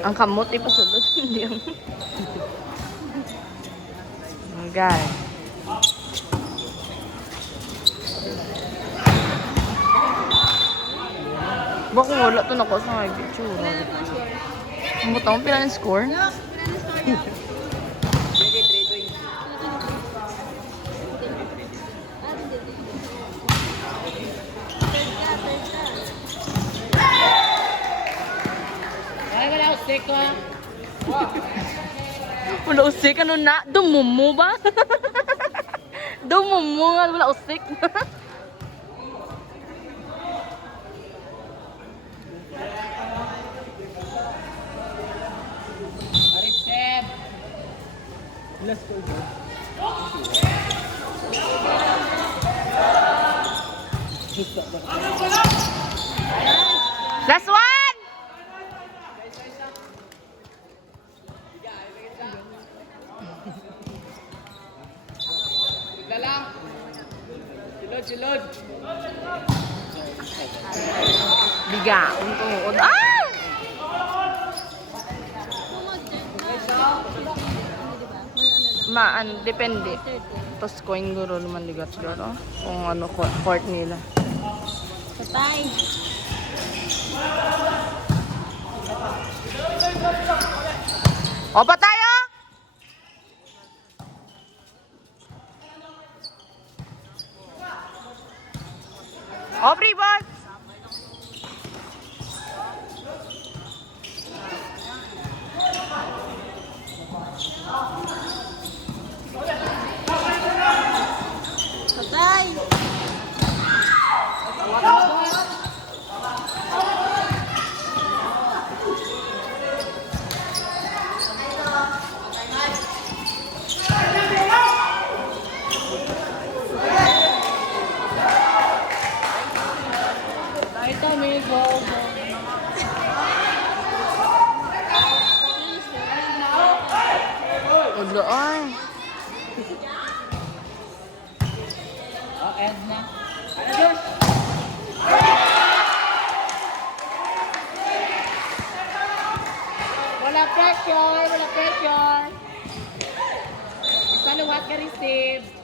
Ang kamot ipasulod. Hindi ang... Guys. Baka wala to nako sa mga picture. Ang butang pila ng score? Wala usik ko. Wala usik ano na? Dumumu ba? Dumumu nga wala usik. Ariseb. Last call. Last one! Bigla lang. Silod. Biga. Untuod. Ah! Depende. Tapos coin guro naman ligat guro. Kung ano court nila. Patay. O pa tayo? O free ball. Patay. Ito may go. Ulo ay. Oh, end na. Ano, Josh? Wala pressure. Isa luwat ka receive.